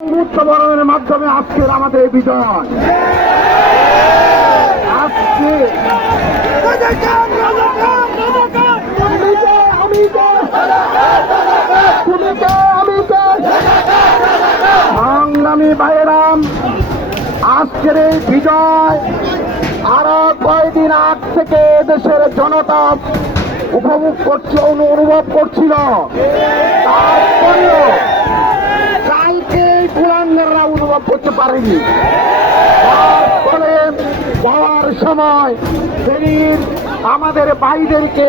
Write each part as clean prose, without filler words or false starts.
উৎসবরণের মাধ্যমে আজকের আমাদের বিজয়। আজকে সংগ্রামী ভাইয়েরাম, আজকের এই বিজয় আরো কয়েকদিন আগ থেকে দেশের জনতা উপভোগ করছিল, অনুভব করছিল। তারপরেও কালকে কুলাঙ্গাররা অনুভব করতে পারেনি। তারপরে যাওয়ার সময় তিনি আমাদের ভাইদেরকে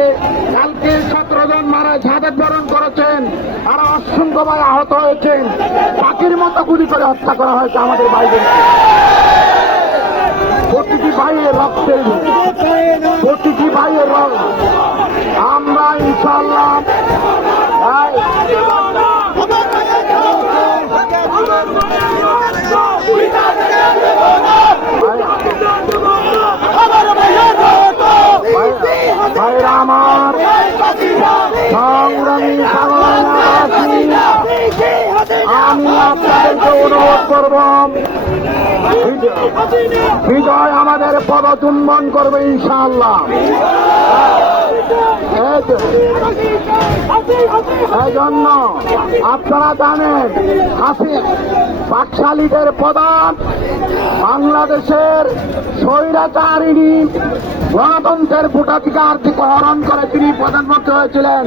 কালকে 17 জন মারা শাহাদাত বরণ করেছেন, তারা অসংখ্য ভাই আহত হয়েছেন। পাখির মতো গুলি করে হত্যা করা হয়েছে আমাদের ভাইদেরকে। প্রতিটি ভাইয়ের রক্তের, প্রতিটি ভাইয়ের রক্ত। আমরা ইনশাআল্লাহ ভাইরা আমার, সংগ্রামী সাগরবাসী, আমি আপনাদেরকে অনুরোধ করব, বিজয় আমাদের পদচুম্বন করবে ইনশাআল্লাহ। এই জন্য আপনারা জানেন, বাকশালীদের প্রধান বাংলাদেশের স্বৈরাচারিণী গণতন্ত্রের ভোটাধিকার থেকে হরণ করে তিনি প্রধানমন্ত্রী হয়েছিলেন।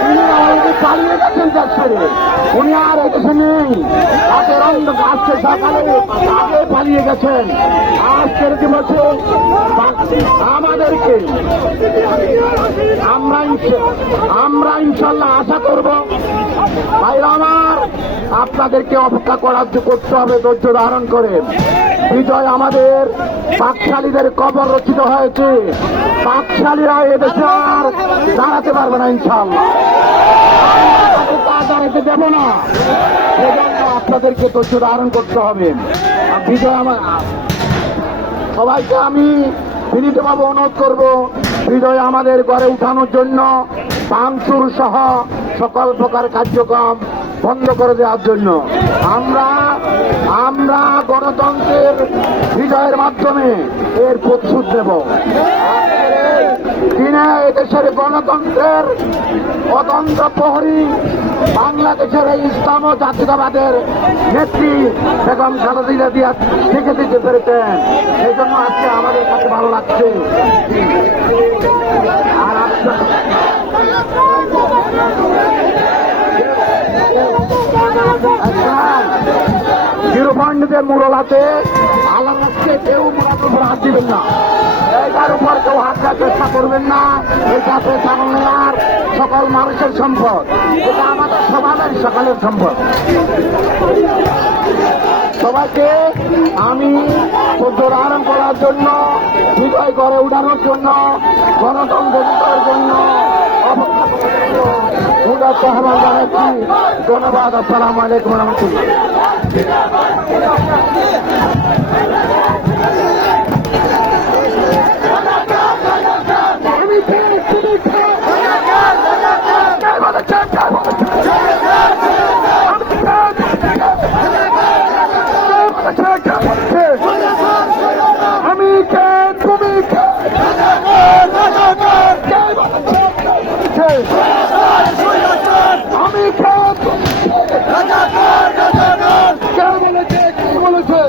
তিনি অলরেডি পালিয়ে গেছেন দেশ ছেড়ে, উনি আর এদেশে নেই। তাদের আজকে সকালে আগে পালিয়ে গেছেন। আজকের দিবসে আমাদেরকে আমরা ইনশাল্লাহ আশা করব ভাইরা আমার, আপনাদেরকে অপেক্ষা করতে হবে ধৈর্য ধারণ করে। বিজয় আমাদের বাকশালীদের কবর রচিত হয়েছে। বাকশালীরা এদেশে আর দাঁড়াতে পারবে না ইনশাল্লাহ, দাঁড়াতে দেব না। সেজন্য আপনাদেরকে ধৈর্য ধারণ করতে হবে। বিজয় আমার, সবাইকে আমি বিনীতভাবে অনুরোধ করব, বিজয় আমাদের গড়ে উঠানোর জন্য ভাঙচুর সহ সকল প্রকার কার্যক্রম বন্ধ করে দেওয়ার জন্য আমরা গণতন্ত্রের বিজয়ের মাধ্যমে এর প্রতিশোধ নেব। দিনে এদেশের গণতন্ত্রের অতন্ত্র প্রহরী বাংলাদেশের এই ইসলাম ও জাতীয়তাবাদের নেত্রী বেগম খালেদা জিয়া দেখে দিতে পেরেছেন। এই জন্য আজকে আমাদের কাছে ভালো লাগছে। আর জিরো পয়েন্টের মুরল আছে, আল্লাহ রাখছে, কেউ মুরাদ উপর হাত দিবেন না, এইটার উপর কেউ হাত দেওয়ার চেষ্টা করবেন না। এটা আর সকল মানুষের সম্পদ, এটা আমাদের সমাজের সকলের সম্পদ। সবাইকে আমি ধৈর্য ধারণ করার জন্য, বিজয় করে উঠানোর জন্য, গণতন্ত্র বিজয়ের জন্য অপেক্ষা আহ্বান জানাচ্ছি। ধন্যবাদ। আসসালামু আলাইকুম রহমতুল্লাহ। আমি কে, তুমি কে, আমি কে, কে বলেছে, কে বলেছে?